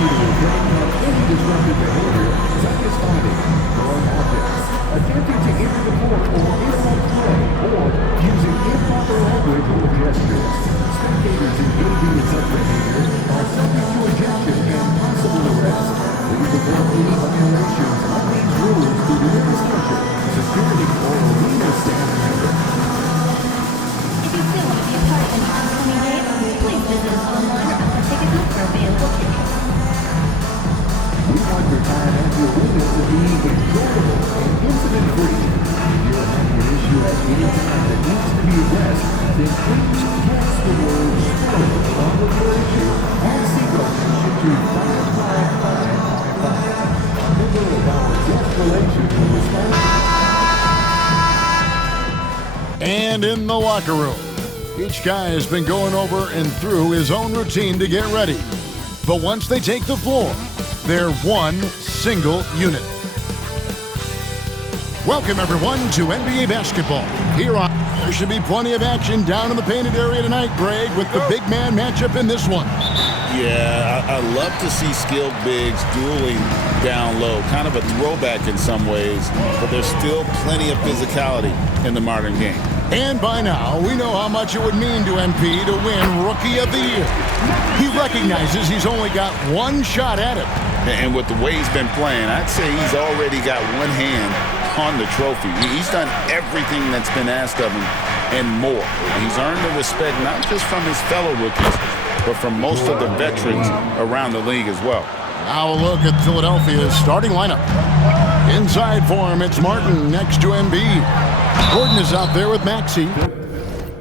you to refrain from any disruptive behavior, such as fighting, throwing objects, attempting to enter the court or interrupt play, or using improper language or gestures. Spectators engaging in such behavior are subject to ejection and possible arrest. Please report any violations of these rules to the administration, security, or arena staff member. If you still want to be a part of the upcoming game, please visit us online or for ticket booths for available tickets. We want your time at the arena to be enjoyable and incident-free. If you're having an issue at any time that needs to be addressed, then please text the word "sport" along with your issue and SECO to 55555. A member of our guest relations will respond. And in the locker room, each guy has been going over and through his own routine to get ready. But once they take the floor, they're one single unit. Welcome, everyone, to NBA basketball. There should be plenty of action down in the painted area tonight, Greg, with the big man matchup in this one. Yeah, I love to see skilled bigs dueling down low. Kind of a throwback in some ways, but there's still plenty of physicality in the modern game. And by now, we know how much it would mean to MP to win Rookie of the Year. He recognizes he's only got one shot at it. And with the way he's been playing, I'd say he's already got one hand on the trophy. He's done everything that's been asked of him and more. He's earned the respect not just from his fellow rookies, but from most of the veterans around the league as well. Now a look at Philadelphia's starting lineup. Inside for him, it's Martin next to Embiid. Gordon is out there with Maxey.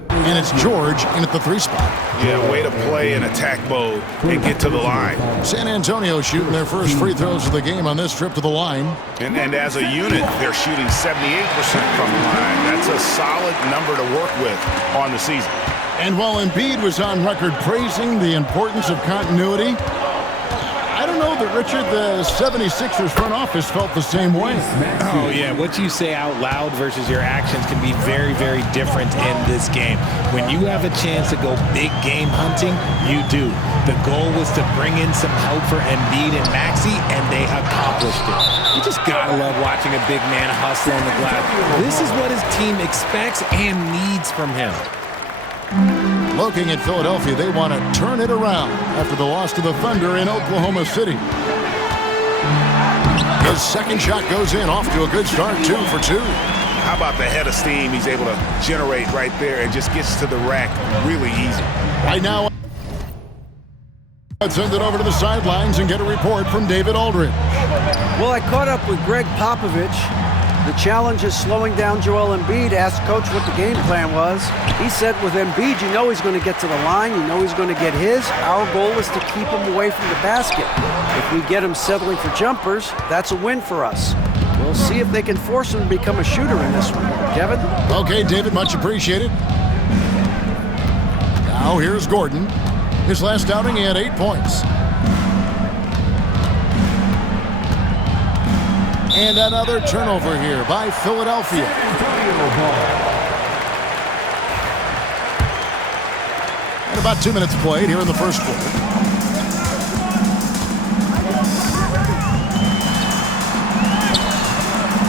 And it's George in at the 3 spot. Yeah, way to play in attack mode and get to the line. San Antonio shooting their first free throws of the game on this trip to the line. And as a unit, they're shooting 78% from the line. That's a solid number to work with on the season. And while Embiid was on record praising the importance of continuity, I don't know that, Richard, the 76ers front office felt the same way. Oh, yeah. What you say out loud versus your actions can be very, very different in this game. When you have a chance to go big game hunting, you do. The goal was to bring in some help for Embiid and Maxey, and they accomplished it. You just gotta love watching a big man hustle on the glass. This is what his team expects and needs from him. Looking at Philadelphia, they want to turn it around after the loss to the Thunder in Oklahoma City. His second shot goes in, off to a good start, 2 for 2. How about the head of steam he's able to generate right there and just gets to the rack really easy. Right now, let's send it over to the sidelines and get a report from David Aldridge. Well, I caught up with Greg Popovich. The challenge is slowing down Joel Embiid. Asked Coach what the game plan was. He said with Embiid, you know he's going to get to the line. You know he's going to get his. Our goal is to keep him away from the basket. If we get him settling for jumpers, that's a win for us. We'll see if they can force him to become a shooter in this one. Kevin? Okay, David, much appreciated. Now here's Gordon. His last outing, he had 8 points. And another turnover here by Philadelphia. And about 2 minutes played here in the first quarter.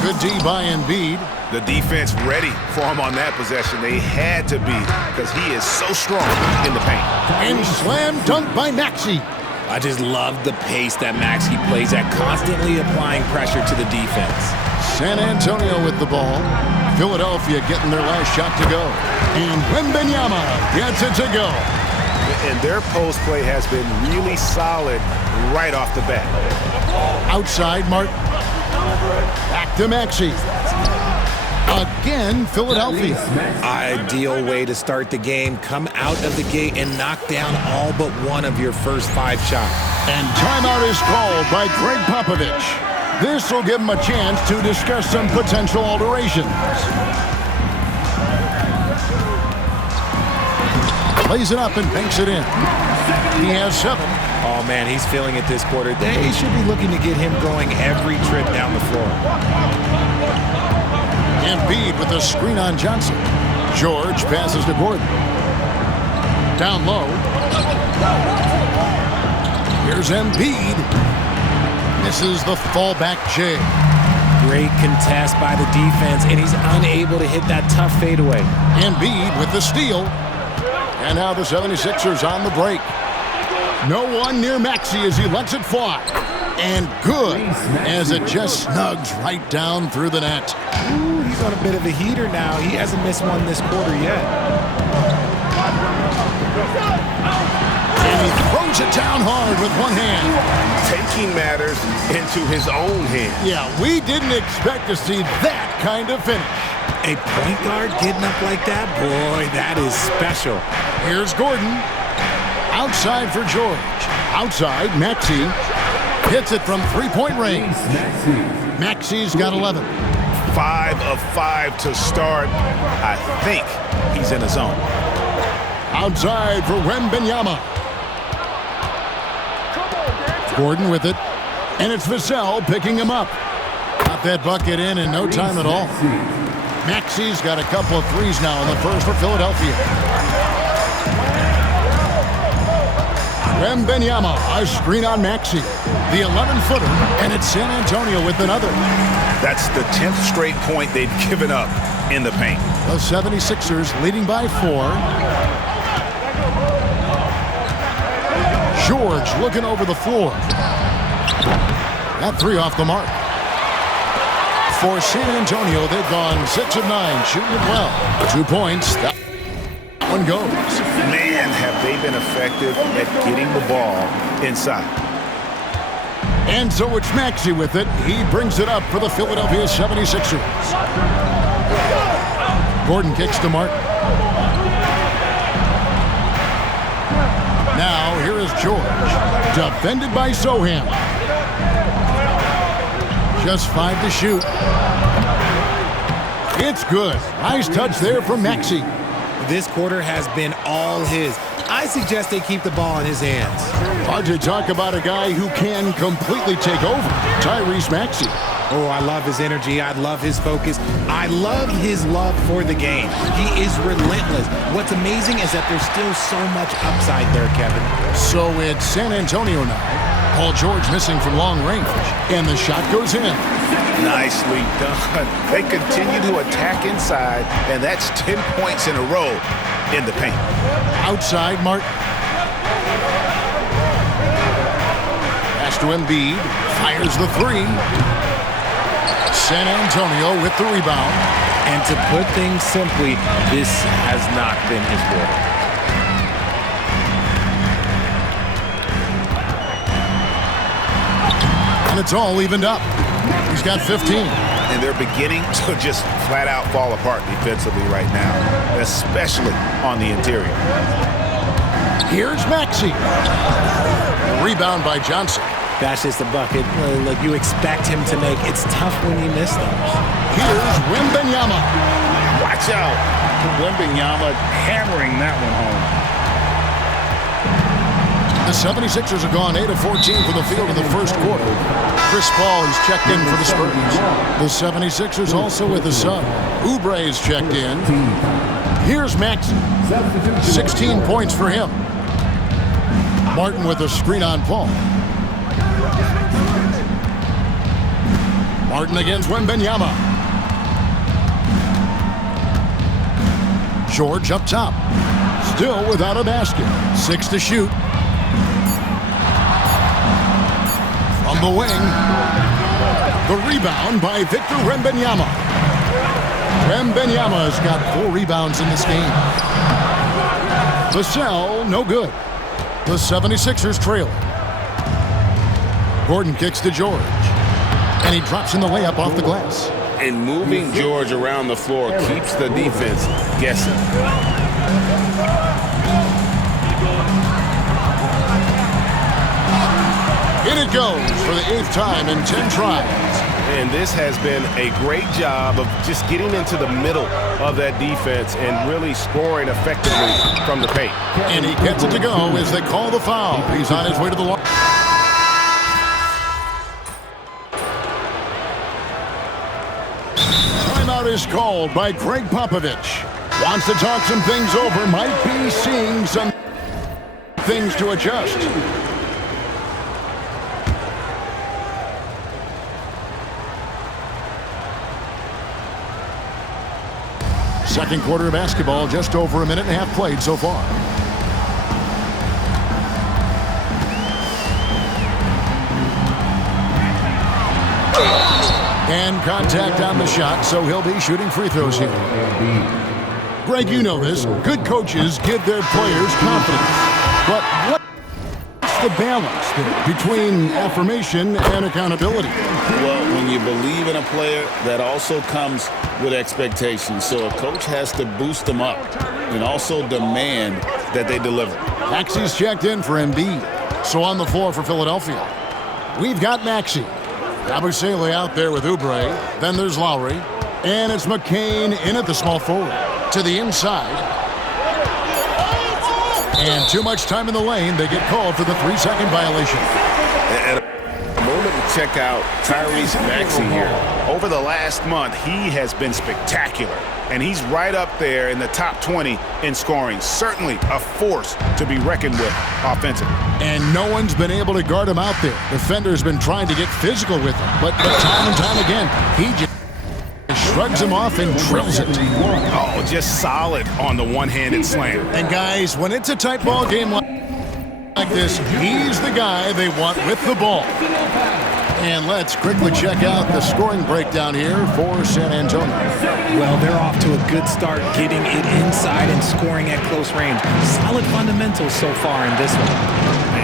Good D by Embiid. The defense ready for him on that possession. They had to be because he is so strong in the paint. And slam dunk by Maxey. I just love the pace that Maxey plays at, constantly applying pressure to the defense. San Antonio with the ball. Philadelphia getting their last shot to go. And Wembanyama gets it to go. And their post play has been really solid right off the bat. Outside, Martin. Back to Maxey. Again, Philadelphia. Ideal way to start the game. Come out of the gate and knock down all but one of your first 5 shots. And timeout is called by Greg Popovich. This will give him a chance to discuss some potential alterations. Plays it up and banks it in. He has 7. Oh, man, he's feeling it this quarter. They should be looking to get him going every trip down the floor. Embiid with the screen on Johnson. George passes to Gordon. Down low. Here's Embiid. Misses the fallback J. Great contest by the defense, and he's unable to hit that tough fadeaway. Embiid with the steal. And now the 76ers on the break. No one near Maxey as he lets it fly. And good as it just snugs right down through the net. Ooh, he's on a bit of a heater now. He hasn't missed one this quarter yet. And he throws it down hard with one hand. Taking matters into his own hands. Yeah, we didn't expect to see that kind of finish. A point guard getting up like that? Boy, that is special. Here's Gordon. Outside for George. Outside, Maxey. Hits it from three-point range. Maxey's got 11. 5 of 5 to start. I think he's in his zone. Outside for Wembanyama. Gordon with it. And it's Vassell picking him up. Got that bucket in no time at all. Maxey's got a couple of threes now in the first for Philadelphia. Wembanyama, a screen on Maxey. The 11-footer, and it's San Antonio with another. That's the 10th straight point they've given up in the paint. The 76ers leading by 4. George looking over the floor. That three off the mark. For San Antonio, they've gone 6 of 9, shooting it well. 2 points. That one goes. Man, have they been effective at getting the ball inside. And so it's Maxey with it. He brings it up for the Philadelphia 76ers. Gordon kicks to Martin. Now here is George. Defended by Soham. Just 5 to shoot. It's good. Nice touch there from Maxey. This quarter has been all his. I suggest they keep the ball in his hands. Hard to talk about a guy who can completely take over. Tyrese Maxey. Oh, I love his energy. I love his focus. I love his love for the game. He is relentless. What's amazing is that there's still so much upside there, Kevin. So it's San Antonio now. Paul George missing from long range. And the shot goes in. Nicely done. They continue to attack inside, and that's 10 points in a row in the paint. Outside, Martin. Pass to Embiid. Fires the three. San Antonio with the rebound. And to put things simply, this has not been his quarter. And it's all evened up. He's got 15. And they're beginning to just flat out fall apart defensively right now, especially on the interior. Here's Maxey. Rebound by Johnson. That's just a bucket like you expect him to make. It's tough when you miss those. Here's Wembanyama. Watch out. Wembanyama hammering that one home. The 76ers have gone 8 of 14 from the field in the first quarter. Chris Paul is checked in for the Spurs. The 76ers also with a sub. Oubre is checked in. Here's Maxey. 16 points for him. Martin with a screen on Paul. Martin against Wembanyama. George up top. Still without a basket. 6 to shoot. From the wing. The rebound by Victor Wembanyama. Wembanyama has got 4 rebounds in this game. Vassell, no good. The 76ers trail. Gordon kicks to George. And he drops in the layup off the glass. And moving George around the floor keeps the defense guessing. In it goes for the 8th time in 10 tries. And this has been a great job of just getting into the middle of that defense and really scoring effectively from the paint. And he gets it to go as they call the foul. He's on his way to the line. Timeout is called by Greg Popovich. Wants to talk some things over. Might be seeing some things to adjust. Second quarter of basketball, just over a minute and a half played so far. And contact on the shot, so he'll be shooting free throws here. Greg, you know this. Good coaches give their players confidence. But what's the balance there between affirmation and accountability? Well, when you believe in a player, that also comes with expectations. So a coach has to boost them up and also demand that they deliver. Maxey's checked in for Embiid. So on the floor for Philadelphia, we've got Maxey. Yabusele out there with Oubre. Then there's Lowry. And it's McCain in at the small forward. To the inside. And too much time in the lane. They get called for the 3-second violation. At a moment to check out Tyrese Maxey here. Over the last month, he has been spectacular. And he's right up there in the top 20 in scoring. Certainly a force to be reckoned with offensively. And no one's been able to guard him out there. Defender's been trying to get physical with him. But time and time again, he just shrugs him off and drills it. Oh, just solid on the one-handed slam. And guys, when it's a tight ball game like this, he's the guy they want with the ball. And let's quickly check out the scoring breakdown here for San Antonio. Well, they're off to a good start getting it inside and scoring at close range. Solid fundamentals so far in this one.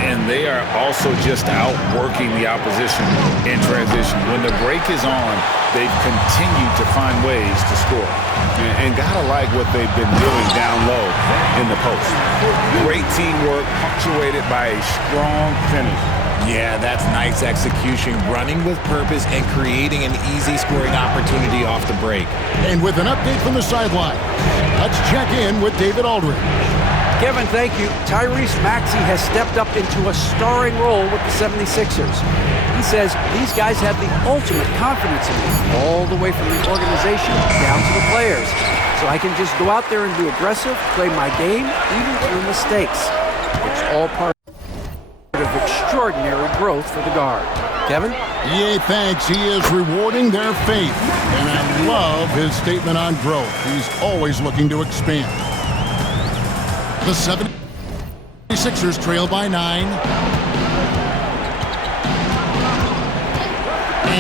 And they are also just outworking the opposition in transition. When the break is on, they've continued to find ways to score. And gotta like what they've been doing down low in the post. Great teamwork, punctuated by a strong finish. Yeah, that's nice execution, running with purpose and creating an easy scoring opportunity off the break. And with an update from the sideline, let's check in with David Aldridge. Kevin, thank you. Tyrese Maxey has stepped up into a starring role with the 76ers. He says these guys have the ultimate confidence in me, all the way from the organization down to the players. So I can just go out there and be aggressive, play my game, even through mistakes. It's all part of extraordinary growth for the guard. Kevin? EA thanks. He is rewarding their faith. And I love his statement on growth. He's always looking to expand. The 76ers trail by 9.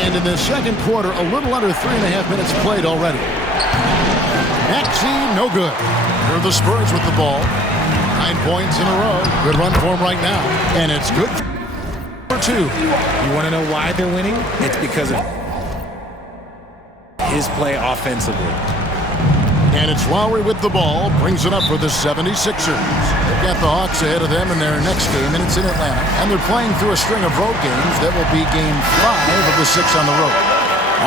And in the second quarter, a little under 3.5 minutes played already. Maxey, no good. Here are the Spurs with the ball. 9 points in a row. Good run for him right now. And it's good for 2. You want to know why they're winning? It's because of his play offensively. And it's Lowry with the ball. Brings it up for the 76ers. They've got the Hawks ahead of them in their next game, and it's in Atlanta. And they're playing through a string of road games. That will be game 5 of the 6 on the road.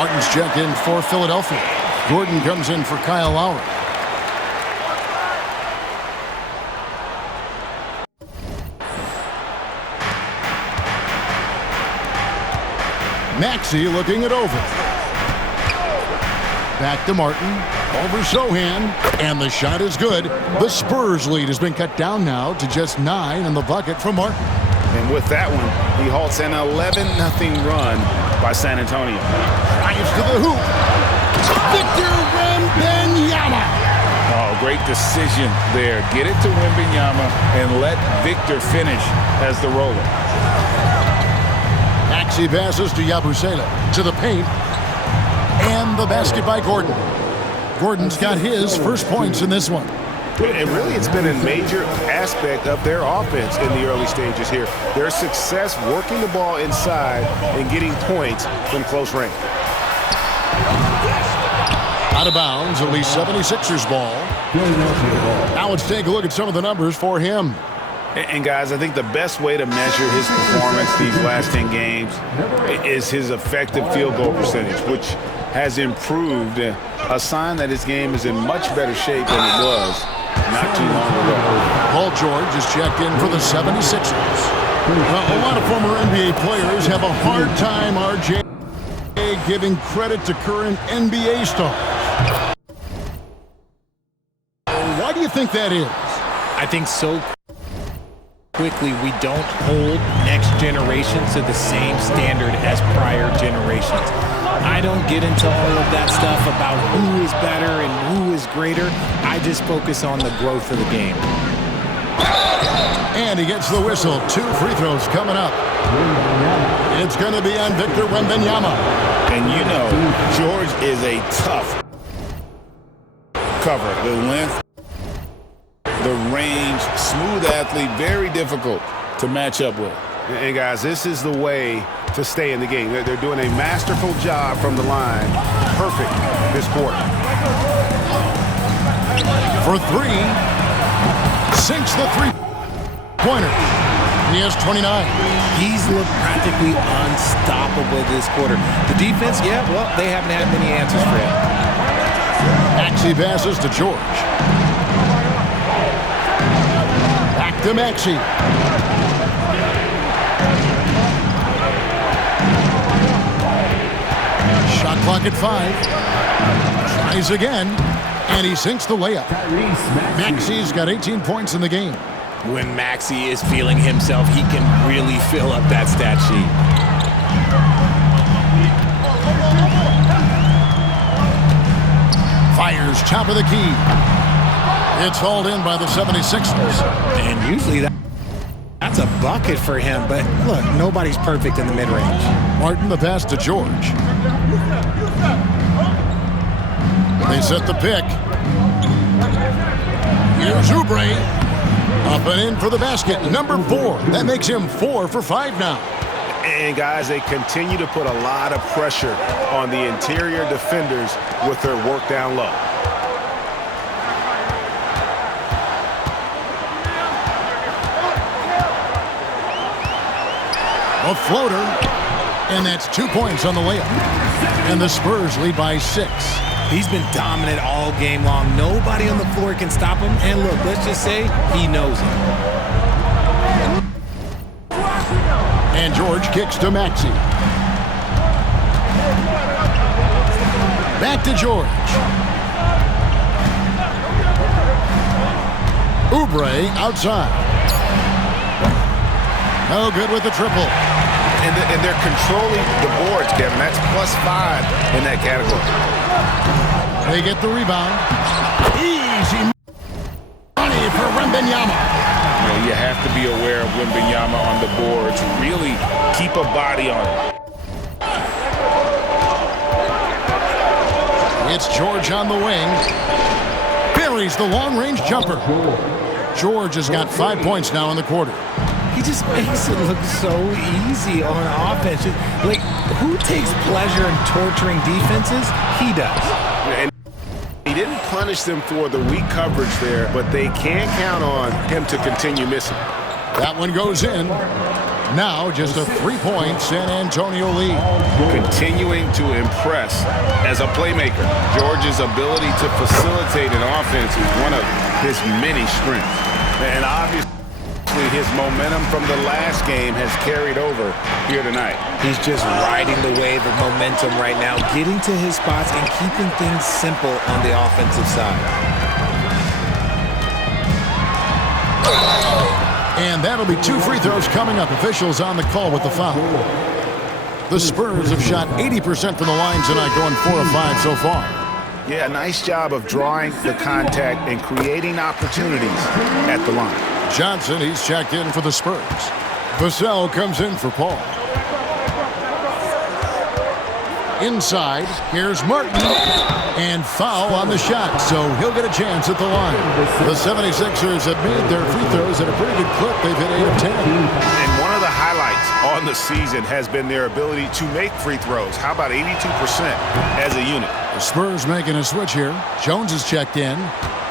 Martin's checked in for Philadelphia. Gordon comes in for Kyle Lowry. Maxey looking it over. Back to Martin. Over Sohan. And the shot is good. The Spurs lead has been cut down now to just 9 in the bucket from Martin. And with that one, he halts an 11-0 run by San Antonio. Drives to the hoop. Victor Wembanyama. Oh, great decision there. Get it to Wembanyama and let Victor finish as the roller. Maxey passes to Yabusele. To the paint. And the basket by Gordon. Gordon's got his first points in this one. And really, it's been a major aspect of their offense in the early stages here. Their success working the ball inside and getting points from close range. Out of bounds, at least 76ers ball. Now let's take a look at some of the numbers for him. And guys, I think the best way to measure his performance these last 10 games is his effective field goal percentage, which has improved, a sign that his game is in much better shape than it was not too long ago. Paul George is checked in for the 76ers. Well, a lot of former NBA players have a hard time, RJ, giving credit to current NBA stars. Why do you think that is? I think so quickly we don't hold next generation to the same standard as prior generations. I don't get into all of that stuff about who is better and who is greater. I just focus on the growth of the game. And he gets the whistle. 2 free throws coming up. It's going to be on Victor Wembanyama. And you know, George is a tough cover. The length, the range, smooth athlete, very difficult to match up with. And guys, this is the way to stay in the game. They're doing a masterful job from the line. Perfect this quarter. For 3. Sinks the three-pointer. He has 29. He's looked practically unstoppable this quarter. The defense, yeah, well, they haven't had many answers for him. Maxey passes to George. Back to Maxey. Shot clock at 5. Tries again, and he sinks the layup. Maxey's got 18 points in the game. When Maxey is feeling himself, he can really fill up that stat sheet. Fires top of the key. It's hauled in by the 76ers. And usually that's a bucket for him, but look, nobody's perfect in the mid-range. Martin the pass to George. They set the pick. Here's Oubre. Up and in for the basket, number 4. That makes him 4 for 5 now. And guys, they continue to put a lot of pressure on the interior defenders with their work down low. A floater, and that's 2 points on the layup. And the Spurs lead by 6. He's been dominant all game long. Nobody on the floor can stop him. And look, let's just say he knows it. And George kicks to Maxey. Back to George. Oubre outside. No good with the triple. And they're controlling the boards, Kevin. That's +5 in that category. They get the rebound. Easy money for Wembanyama. You have to be aware of Wembanyama on the boards. Really keep a body on it. It's George on the wing. Buries the long-range jumper. George has got 5 points now in the quarter. He just makes it look so easy on offense. Like, who takes pleasure in torturing defenses? He does. And he didn't punish them for the weak coverage there, but they can count on him to continue missing. That one goes in. Now just a 3-point San Antonio lead. Continuing to impress as a playmaker. George's ability to facilitate an offense is one of his many strengths. And obviously, his momentum from the last game has carried over here tonight. He's just riding the wave of momentum right now, getting to his spots and keeping things simple on the offensive side. And that'll be 2 free throws coming up. Officials on the call with the foul. The Spurs have shot 80% from the line tonight, going 4 of 5 so far. Yeah, nice job of drawing the contact and creating opportunities at the line. Johnson, he's checked in for the Spurs. Vassell comes in for Paul. Inside, here's Martin. And foul on the shot, so he'll get a chance at the line. The 76ers have made their free throws at a pretty good clip. They've hit 8 of 10. And one of the highlights on the season has been their ability to make free throws. How about 82% as a unit? The Spurs making a switch here. Jones is checked in.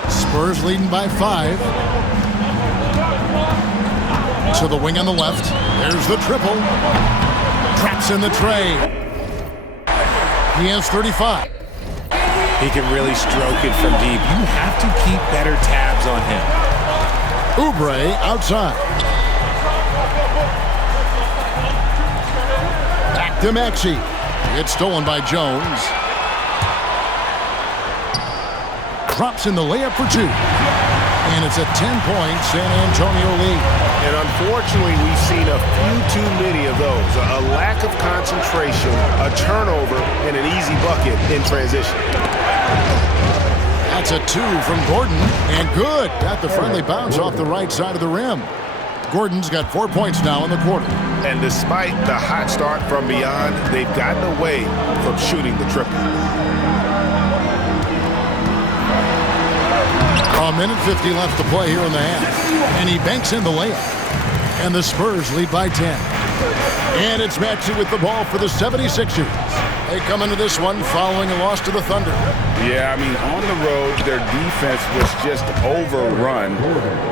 Spurs leading by 5. To the wing on the left. There's the triple. Traps in the tray. He has 35. He can really stroke it from deep. You have to keep better tabs on him. Oubre outside. Back to Maxey. It's stolen by Jones. Drops in the layup for 2. And it's a 10-point San Antonio lead. And unfortunately, we've seen a few too many of those. A lack of concentration, a turnover, and an easy bucket in transition. That's a 2 from Gordon. And good. Got the friendly bounce off the right side of the rim. Gordon's got 4 points now in the quarter. And despite the hot start from beyond, they've gotten away from shooting the triple. A minute 50 left to play here in the half. And he banks in the layup. And the Spurs lead by 10. And it's Maxey with the ball for the 76ers. They come into this one following a loss to the Thunder. Yeah, I mean, on the road, their defense was just overrun.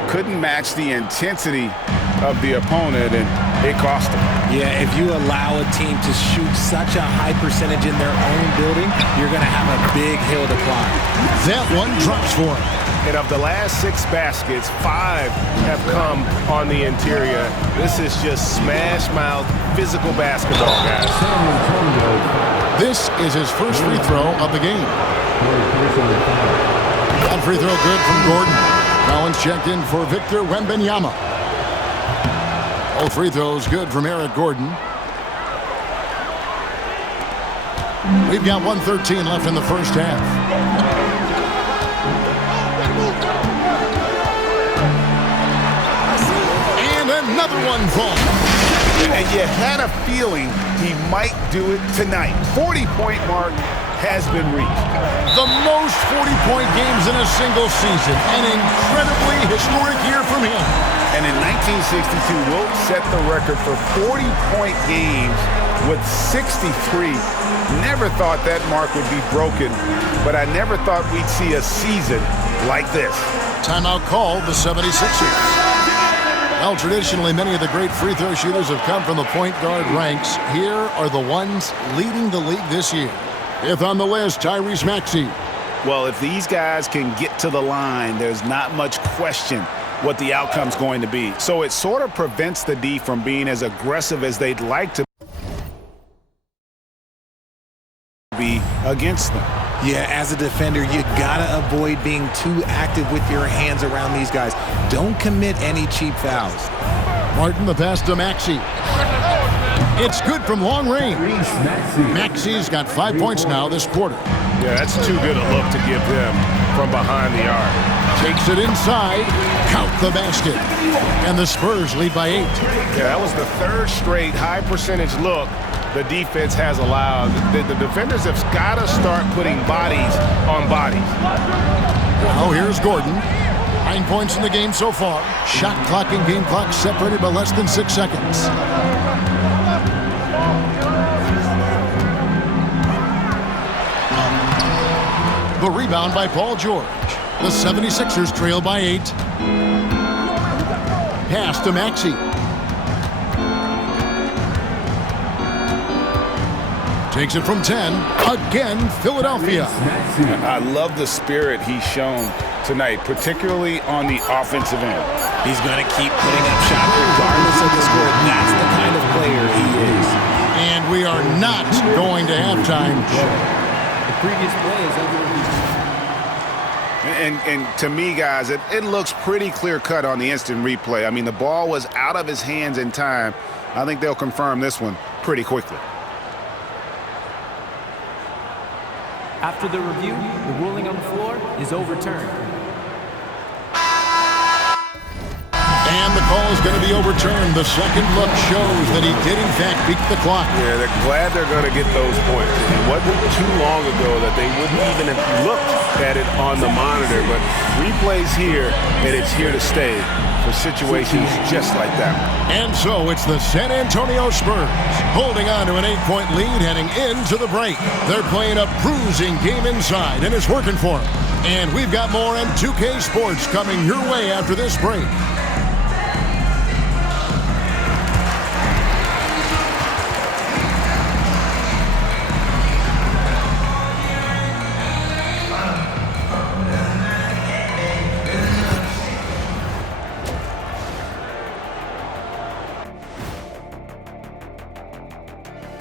Couldn't match the intensity of the opponent, and it cost them. Yeah, if you allow a team to shoot such a high percentage in their own building, you're going to have a big hill to climb. That one drops for him. And of the last 6 baskets, 5 have come on the interior. This is just smash-mouth physical basketball, guys. This is his first free throw of the game. That free throw good from Gordon. Collins checked in for Victor Wembanyama. All free throws good from Eric Gordon. We've got 1:13 left in the first half. And another one falls. And you had a feeling he might do it tonight. 40-point mark has been reached. The most 40-point games in a single season. An incredibly historic year from him. And in 1962, Wilt set the record for 40-point games with 63. Never thought that mark would be broken, but I never thought we'd see a season like this. Timeout called the 76ers. Well, traditionally, many of the great free throw shooters have come from the point guard ranks. Here are the ones leading the league this year. Fifth on the list, Tyrese Maxey. Well, if these guys can get to the line, there's not much question what the outcome's going to be. So it sort of prevents the D from being as aggressive as they'd like to be against them. Yeah, as a defender, you gotta avoid being too active with your hands around these guys. Don't commit any cheap fouls. Martin, the pass to Maxey. It's good from long range. Maxey's got 5 points now this quarter. Yeah, that's too good a look to give them from behind the arc. Takes it inside. Count the basket. And the Spurs lead by 8. Yeah, that was the 3rd straight high percentage look the defense has allowed. The defenders have got to start putting bodies on bodies. Now here's Gordon. 9 points in the game so far. Shot clock and game clock separated by less than 6 seconds. The rebound by Paul George. The 76ers trail by 8. Pass to Maxey. Takes it from 10. Again, Philadelphia. I love the spirit he's shown tonight, particularly on the offensive end. He's going to keep putting up shots regardless of the score. That's the kind of player he is. And we are not going to halftime. The previous play is under review. And to me, guys, it looks pretty clear-cut on the instant replay. I mean, the ball was out of his hands in time. I think they'll confirm this one pretty quickly. After the review, the ruling on the floor is overturned. And the call is going to be overturned. The second look shows that he did, in fact, beat the clock. Yeah, they're glad they're going to get those points. It wasn't too long ago that they wouldn't even have looked at it on the monitor, but replays here, and it's here to stay for situations just like that. And so it's the San Antonio Spurs holding on to an 8-point lead heading into the break. They're playing a bruising game inside, and it's working for them. And we've got more on 2K Sports coming your way after this break.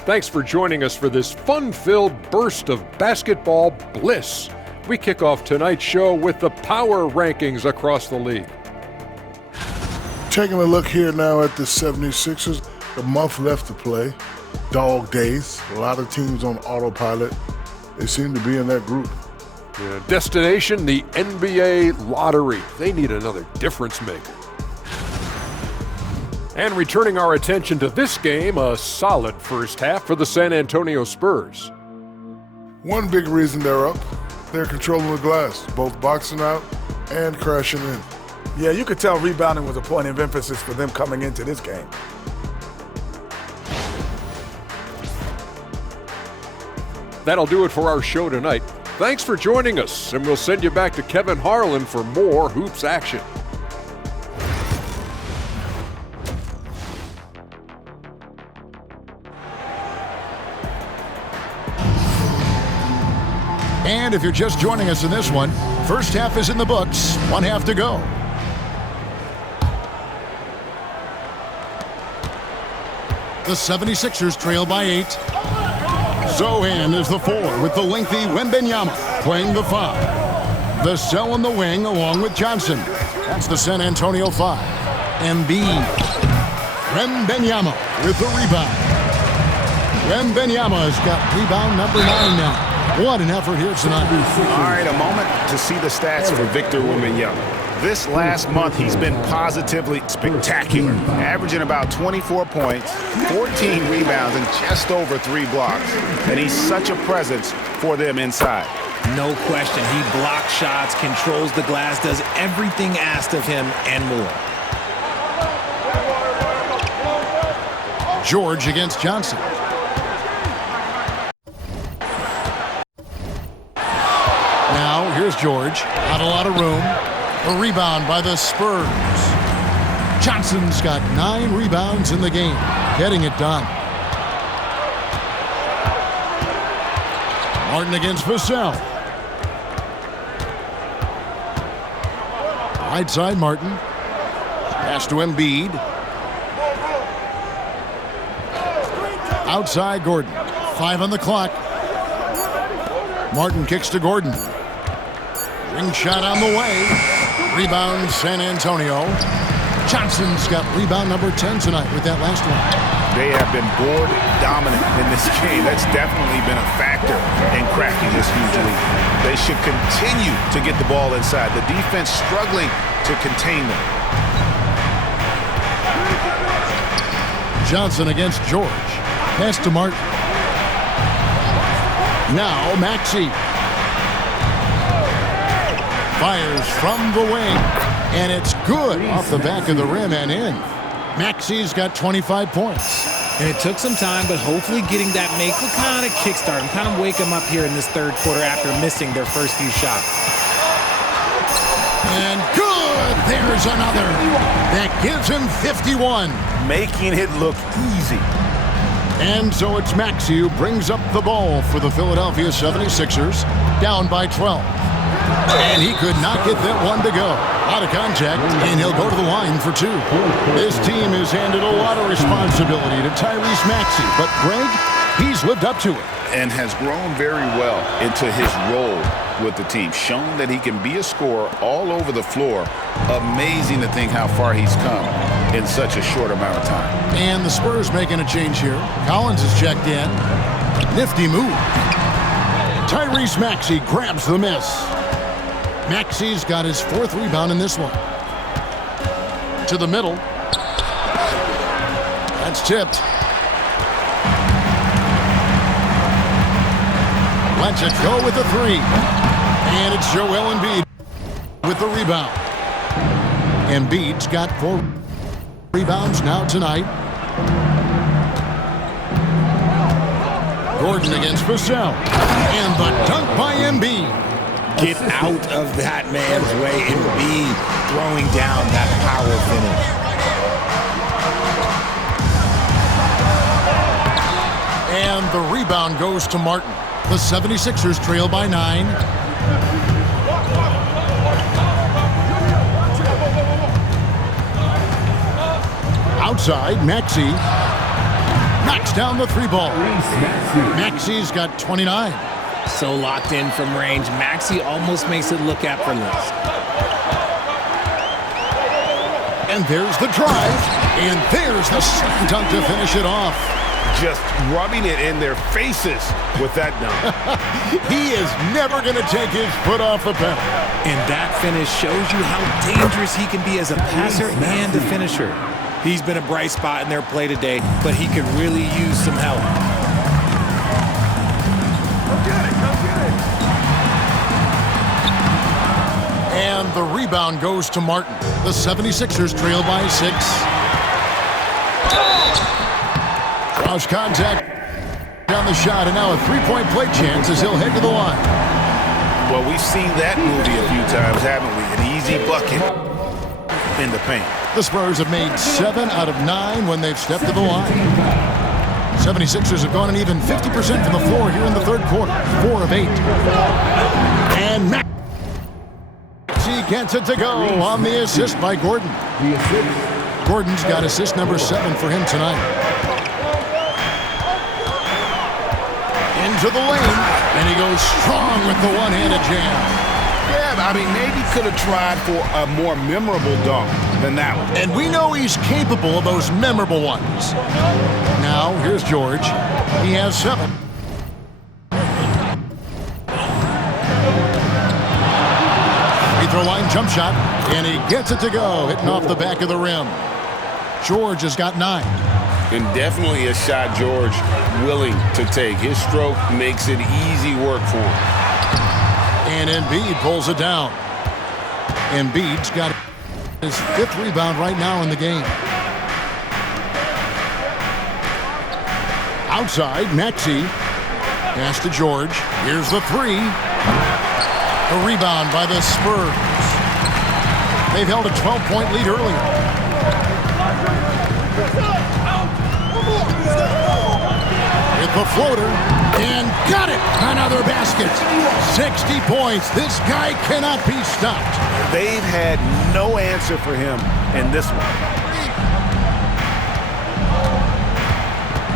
Thanks for joining us for this fun-filled burst of basketball bliss. we kick off tonight's show with the power rankings across the league. Taking a look here now at the 76ers, a month left to play. Dog days, a lot of teams on autopilot. They seem to be in that group. Yeah, destination, the NBA lottery. They need another difference maker. And returning our attention to this game, a solid first half for the San Antonio Spurs. One big reason they're up, they're controlling the glass, both boxing out and crashing in. Yeah, you could tell rebounding was a point of emphasis for them coming into this game. That'll do it for our show tonight. Thanks for joining us, and we'll send you back to Kevin Harlan for more hoops action. And if you're just joining us in this one, first half is in the books, one half to go. The 76ers trail by 8. Zohan is the 4 with the lengthy Wembanyama playing the 5. The cell in the wing along with Johnson. That's the San Antonio 5. Embiid. Wembanyama with the rebound. Wembanyama's got rebound number 9 now. What an effort here tonight. All right, a moment to see the stats for Victor Wembanyama. This last month, he's been positively spectacular, averaging about 24 points, 14 rebounds, and just over 3 blocks. And he's such a presence for them inside. No question. He blocks shots, controls the glass, does everything asked of him and more. George against Johnson. Now, here's George. Not a lot of room. A rebound by the Spurs. Johnson's got 9 rebounds in the game, getting it done. Martin against Vassell. Right side, Martin. Pass to Embiid. Outside, Gordon. 5 on the clock. Martin kicks to Gordon. Ring shot on the way. Rebound, San Antonio. Johnson's got rebound number 10 tonight with that last one. They have been board dominant in this game. That's definitely been a factor in cracking this huge lead. They should continue to get the ball inside. The defense struggling to contain them. Johnson against George. Pass to Martin. Now Maxey. Fires from the wing, and it's good off the back of the rim and in. Maxey's got 25 points. And it took some time, but hopefully getting that make will kind of kickstart him, kind of wake him up here in this third quarter after missing their first few shots. And good! There's another. That gives him 51. Making it look easy. And so it's Maxey who brings up the ball for the Philadelphia 76ers, down by 12. And he could not get that one to go. A lot of contact, and he'll go to the line for 2. This team has handed a lot of responsibility to Tyrese Maxey, but Greg, he's lived up to it. And has grown very well into his role with the team. Shown that he can be a scorer all over the floor. Amazing to think how far he's come in such a short amount of time. And the Spurs making a change here. Collins is checked in. Nifty move. Tyrese Maxey grabs the miss. Maxey's got his 4th rebound in this one. To the middle. That's tipped. Lets it go with the 3. And it's Joel Embiid with the rebound. Embiid's got 4 rebounds now tonight. Gordon against Vassell. And the dunk by Embiid. Get out of that man's way. Embiid throwing down that power finish. And the rebound goes to Martin. The 76ers trail by 9. Outside, Maxey knocks down the 3 ball. Maxey's got 29. So locked in from range, Maxey almost makes it look effortless. And there's the drive, and there's the slam dunk to finish it off. Just rubbing it in their faces with that dunk. He is never going to take his foot off the pedal. And that finish shows you how dangerous he can be as a passer and a finisher. He's been a bright spot in their play today, but he could really use some help. And the rebound goes to Martin. The 76ers trail by 6. Cross contact down the shot, and now a three-point play chance as he'll head to the line. Well, we've seen that movie a few times, haven't we? An easy bucket in the paint. The Spurs have made 7 out of 9 when they've stepped to the line. 76ers have gone an even 50% from the floor here in the third quarter. 4 of 8. And Maxey gets it to go on the assist by Gordon. Gordon's got assist number 7 for him tonight. Into the lane, and he goes strong with the one-handed jam. Yeah, I mean, maybe could have tried for a more memorable dunk than that one. And we know he's capable of those memorable ones. Now, here's George. He has 7. Free throw line jump shot, and he gets it to go, hitting off the back of the rim. George has got 9. And definitely a shot George willing to take. His stroke makes it easy work for him. And Embiid pulls it down. Embiid's got his 5th rebound right now in the game. Outside, Maxey. Pass to George. Here's the 3. The rebound by the Spurs. They've held a 12-point lead earlier. With the floater, and got it! Another basket. 60 points. This guy cannot be stopped. They've had no answer for him in this one.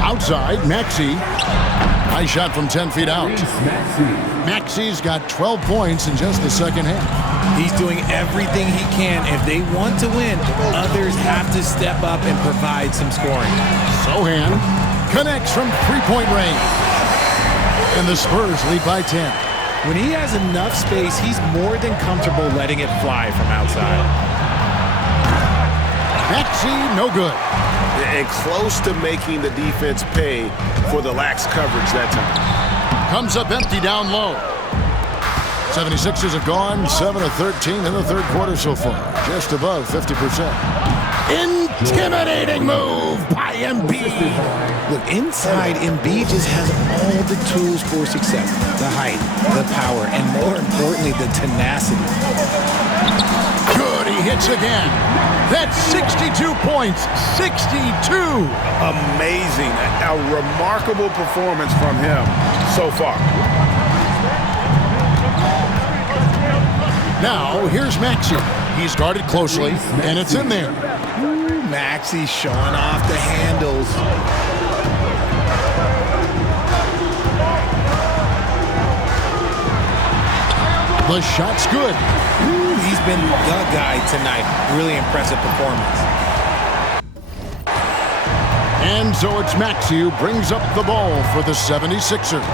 Outside, Maxey. High shot from 10 feet out. Maxey's got 12 points in just the second half. He's doing everything he can. If they want to win, others have to step up and provide some scoring. Sohan connects from three-point range. And the Spurs lead by 10. When he has enough space, he's more than comfortable letting it fly from outside. Maxey, no good. And close to making the defense pay for the lax coverage that time. Comes up empty down low. 76ers have gone 7 of 13 in the third quarter so far. Just above 50%. Intimidating move by Embiid. Look, inside, Embiid just has all the tools for success. The height, the power, and more importantly, the tenacity. Good, he hits again. That's 62 points. 62. Amazing. A remarkable performance from him so far. Now, here's Maxey. He's guarded closely, and it's in there. Maxey showing off the handles. The shot's good. He's been the guy tonight. Really impressive performance. And so it's Maxey who brings up the ball for the 76ers.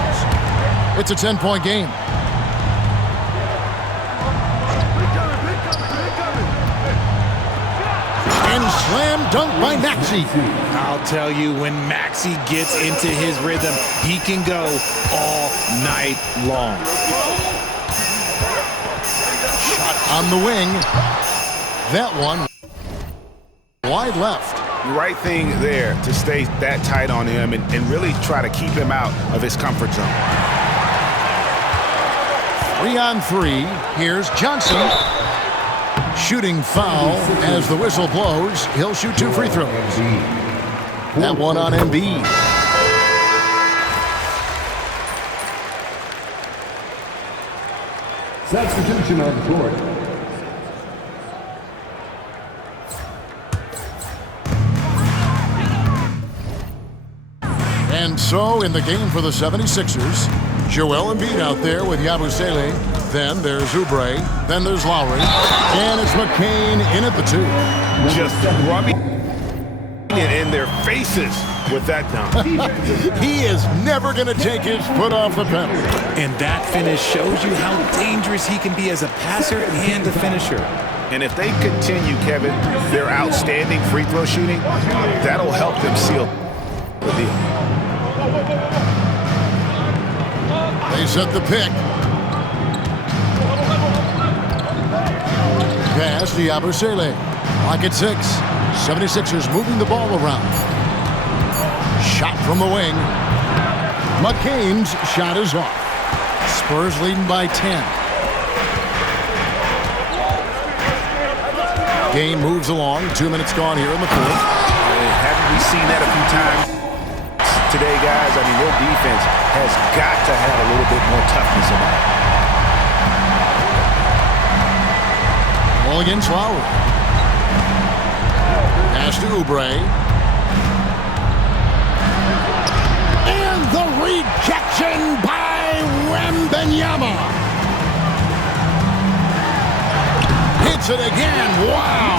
It's a 10-point game. And slam dunk by Maxey. I'll tell you, when Maxey gets into his rhythm, he can go all night long. Shot on the wing. That one wide left. Right thing there to stay that tight on him and really try to keep him out of his comfort zone. 3-on-3. Here's Johnson. Shooting foul as the whistle blows. He'll shoot 2 free throws. That one on Embiid. Substitution on the court. And so in the game for the 76ers, Joel Embiid out there with Yabusele. Then there's Oubre. Then there's Lowry. And it's McCain in at the 2. Just rubbing it in their faces with that dunk. He is never going to take his foot off the pedal. And that finish shows you how dangerous he can be as a passer and a finisher. And if they continue, Kevin, their outstanding free throw shooting, that'll help them seal the deal. They set the pick. Pass to Yabusele. Lock at 6. 76ers moving the ball around. Shot from the wing. McCain's shot is off. Spurs leading by 10. Game moves along. 2 minutes gone here in the 4th. Haven't we seen that a few times today, guys? I mean, their defense has got to have a little bit more toughness about it. Ball against Lowry. Pass to Oubre. And the rejection by Wembanyama. Hits it again. Wow.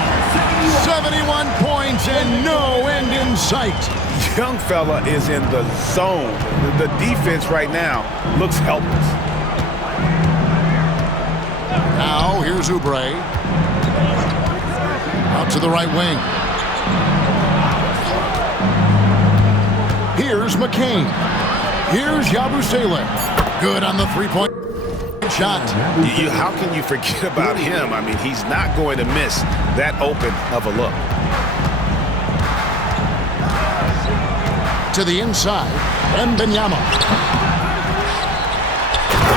71 points and no end in sight. Young fella is in the zone. The defense right now looks helpless. Now here's Oubre. Out to the right wing. Here's McCain. Here's Yabusele. Good on the three-point shot. How can you forget about him? I mean, he's not going to miss that open of a look. To the inside, Wembanyama.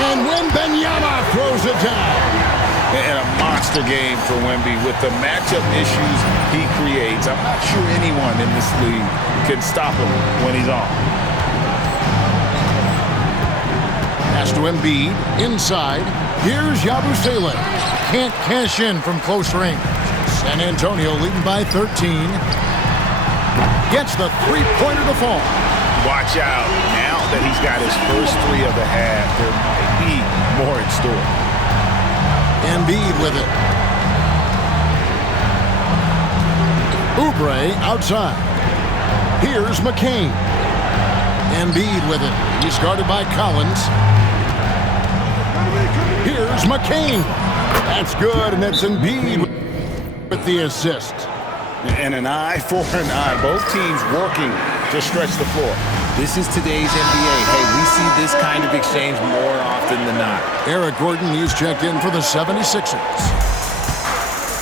And Wembanyama throws it down. And a monster game for Wemby with the matchup issues he creates. I'm not sure anyone in this league can stop him when he's on. Pass to Embiid, inside. Here's Yabusele. Can't cash in from close range. San Antonio leading by 13. Gets the three-pointer to fall. Watch out. Now that he's got his first 3 of the half, there might be more in store. Embiid with it. Oubre outside. Here's McCain. Embiid with it. He's guarded by Collins. Here's McCain. That's good, and that's Embiid with the assist. And an eye for an eye. Both teams working to stretch the floor. This is today's NBA. Hey, we see this kind of exchange more often than not. Eric Gordon, he's checked in for the 76ers.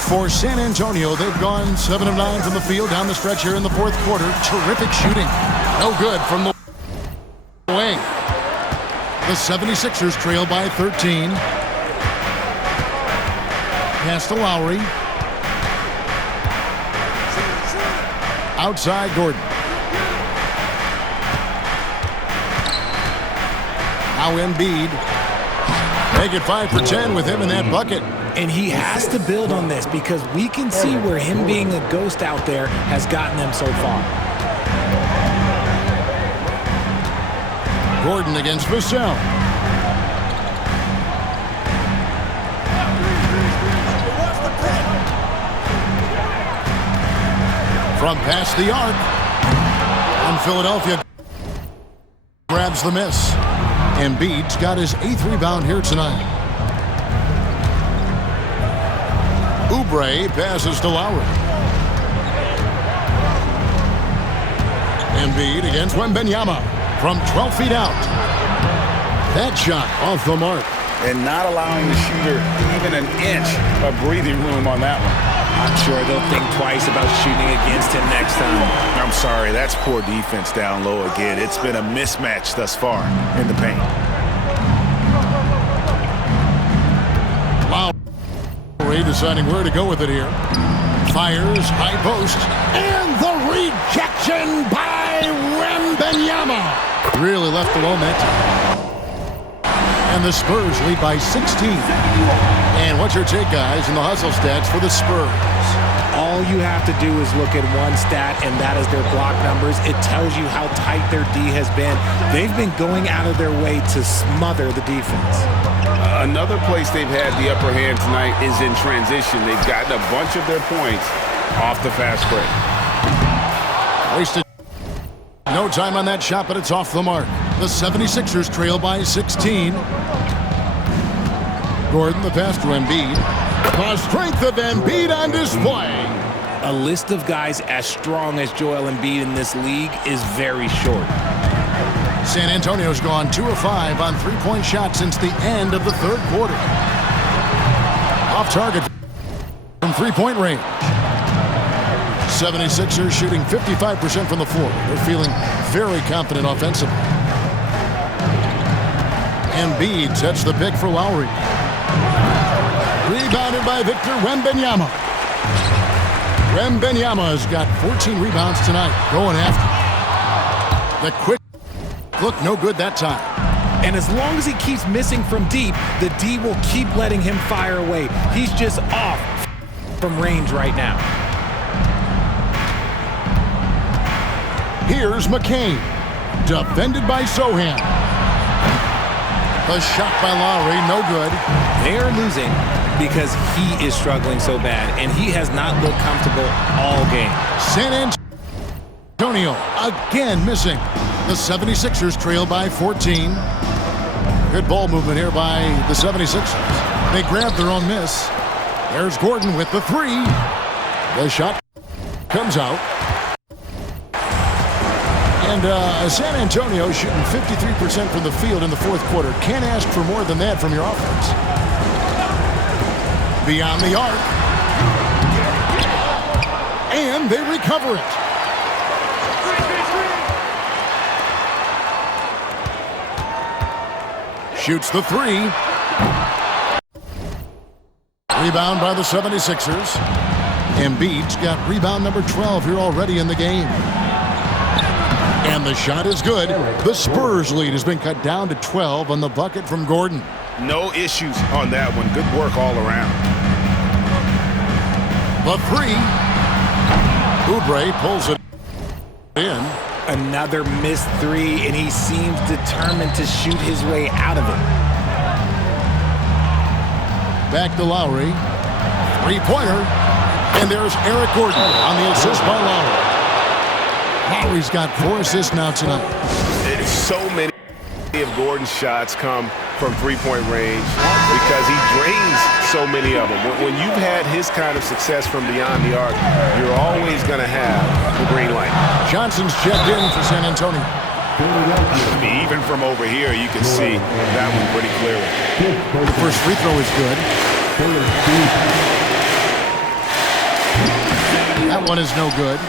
For San Antonio, they've gone 7 of 9 from the field down the stretch here in the 4th quarter. Terrific shooting. No good from the wing. The 76ers trail by 13. Pass to Lowry. Outside Gordon. Now Embiid. Make it 5 for 10 with him in that bucket. And he has to build on this because we can see where him being a ghost out there has gotten them so far. Gordon against Vassell. From past the arc. And Philadelphia grabs the miss. Embiid's got his 8th rebound here tonight. Oubre passes to Lowry. Embiid against Wembanyama from 12 feet out. That shot off the mark. And not allowing the shooter even an inch of breathing room on that one. I'm sure they'll think twice about shooting against him next time. I'm sorry, that's poor defense down low again. It's been a mismatch thus far in the paint. Lowry deciding where to go with it here. Fires, high post, and the rejection by Wembanyama. Really left alone that time. And the Spurs lead by 16. And what's your take, guys, in the hustle stats for the Spurs? All you have to do is look at one stat, and that is their block numbers. It tells you how tight their D has been. They've been going out of their way to smother the defense. Another place they've had the upper hand tonight is in transition. They've gotten a bunch of their points off the fast break. Wasted no time on that shot, but it's off the mark. The 76ers trail by 16. Gordon, the pass to Embiid. The strength of Embiid on display. A list of guys as strong as Joel Embiid in this league is very short. San Antonio's gone 2 of 5 on three-point shots since the end of the third quarter. Off target from three-point range. 76ers shooting 55% from the floor. They're feeling very confident offensively. Embiid sets the pick for Lowry. Rebounded by Victor Wembanyama. Wembanyama's got 14 rebounds tonight. Going after. The quick look no good that time. And as long as he keeps missing from deep, the D will keep letting him fire away. He's just off from range right now. Here's McCain. Defended by Sohan. The shot by Lowry, no good. They are losing because he is struggling so bad, and he has not looked comfortable all game. San Antonio again missing. The 76ers trail by 14. Good ball movement here by the 76ers. They grab their own miss. There's Gordon with the three. The shot comes out. And San Antonio shooting 53% from the field in the fourth quarter. Can't ask for more than that from your offense. Beyond the arc. And they recover it. Shoots the three. Rebound by the 76ers. Embiid's got rebound number 12 here already in the game. And the shot is good. The Spurs lead has been cut down to 12 on the bucket from Gordon. No issues on that one. Good work all around. The three. Oubre pulls it in. Another missed three, and he seems determined to shoot his way out of it. Back to Lowry. Three-pointer. And there's Eric Gordon on the assist by Lowry. Lowry's got 4 assists now tonight. So many of Gordon's shots come from three-point range because he drains so many of them. When you've had his kind of success from beyond the arc, you're always going to have the green light. Johnson's checked in for San Antonio. Even from over here, you can see that one pretty clearly. The first free throw is good. That one is no good.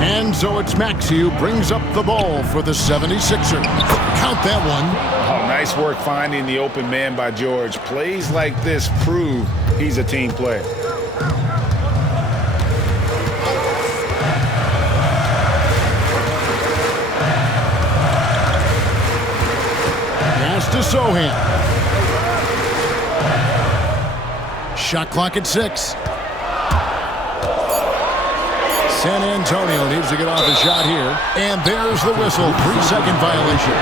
And so it's Maxey who brings up the ball for the 76ers. Count that one. Oh, nice work finding the open man by George. Plays like this prove he's a team player. Pass to Sohan. Shot clock at 6. San Antonio needs to get off a shot here. And there's the whistle. 3-second violation.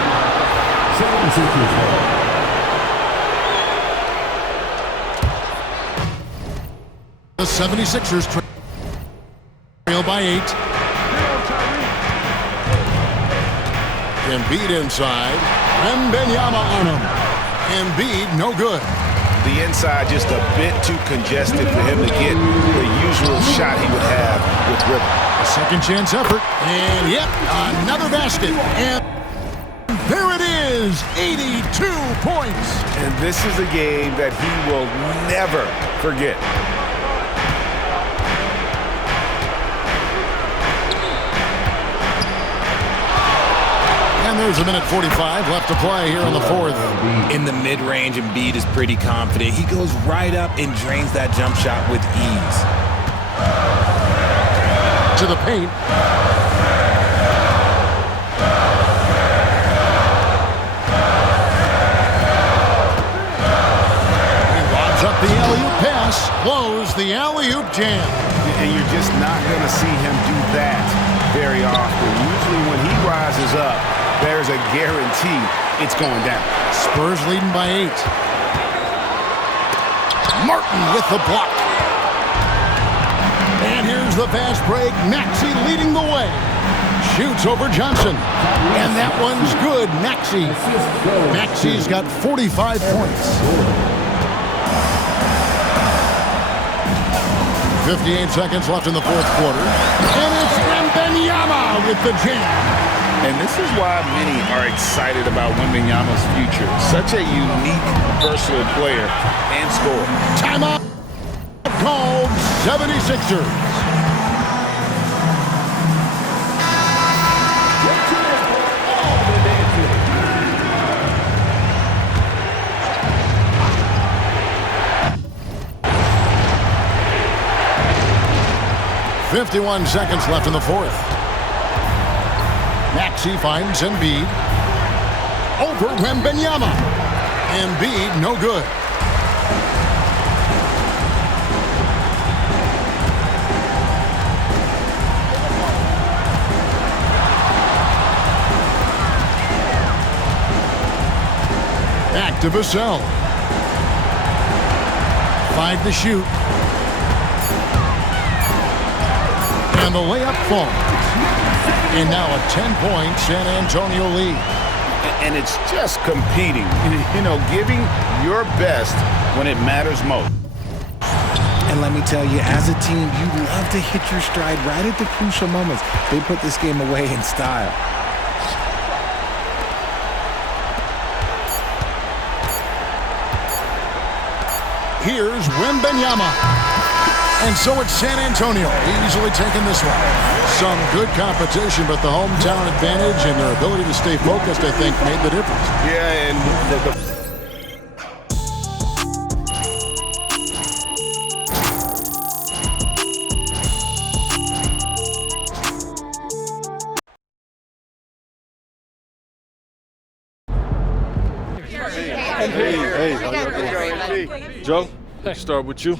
The 76ers trail by 8. Embiid inside. Wembanyama on him. Embiid no good. The inside just a bit too congested for him to get the usual shot he would have with rhythm. A second chance effort. And yep, another basket. And there it is, 82 points. And this is a game that he will never forget. And there's a minute 45 left to play here in the fourth. In the mid-range, Embiid is pretty confident. He goes right up and drains that jump shot with ease. To the paint. He lobs up the alley-oop pass. blows the alley-oop jam. And you're just not going to see him do that very often. Usually when he rises up, there's a guarantee it's going down. Spurs leading by 8. Martin with the block. And here's the fast break. Maxey leading the way. Shoots over Johnson. And that one's good. Maxey's got 45 points. 58 seconds left in the fourth quarter. And it's Wembanyama with the jam. And this is why many are excited about Wembanyama's future. Such a unique, versatile player and scorer. Timeout called 76ers. .51 seconds left in the fourth. Maxey finds Embiid. Over Wembanyama. Embiid, no good. Back to Vassell. 5 to shoot. And the layup falls. And now a 10-point San Antonio lead. And it's just competing, giving your best when it matters most. And let me tell you, as a team, you love to hit your stride right at the crucial moments. They put this game away in style. Here's Wembanyama. And so it's San Antonio easily taking this one. Some good competition, but the hometown advantage and their ability to stay focused, I think, made the difference. Yeah, and Hey, how y'all doing? Joe, let's start with you.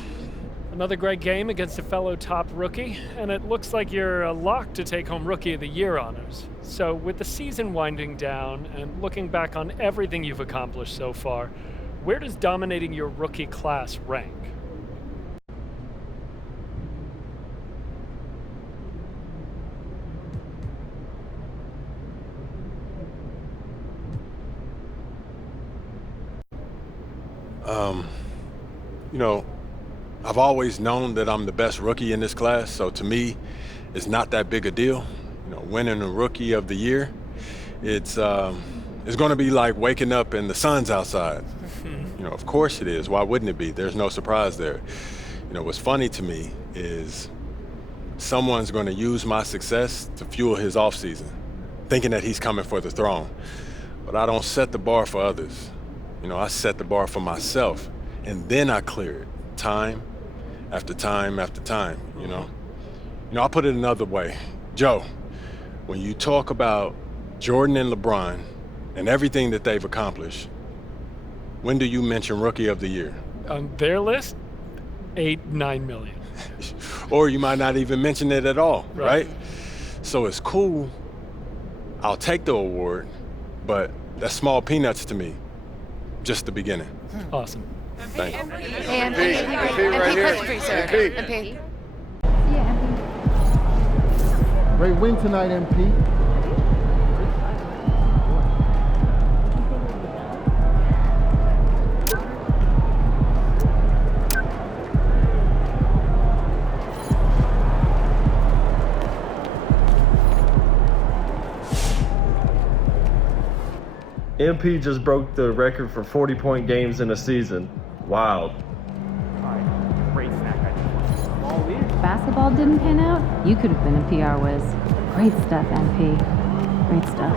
Another great game against a fellow top rookie, and it looks like you're a lock to take home Rookie of the Year honors. So with the season winding down and looking back on everything you've accomplished so far, where does dominating your rookie class rank? I've always known that I'm the best rookie in this class, so to me, it's not that big a deal. Winning a Rookie of the Year, it's going to be like waking up and the sun's outside. Of course it is. Why wouldn't it be? There's no surprise there. What's funny to me is someone's going to use my success to fuel his offseason, thinking that he's coming for the throne. But I don't set the bar for others. I set the bar for myself, and then I clear it time after time after time, I'll put it another way. Joe, when you talk about Jordan and LeBron and everything that they've accomplished, when do you mention Rookie of the Year? On their list, 8-9 million. Or you might not even mention it at all, right? So it's cool. I'll take the award, but that's small peanuts to me. Just the beginning. Awesome. Thank you. MP right here. MP. Great win tonight, MP. MP just broke the record for 40-point games in a season. Wild. Great snack. Basketball didn't pan out, you could have been a PR whiz. Great stuff, MP. Great stuff.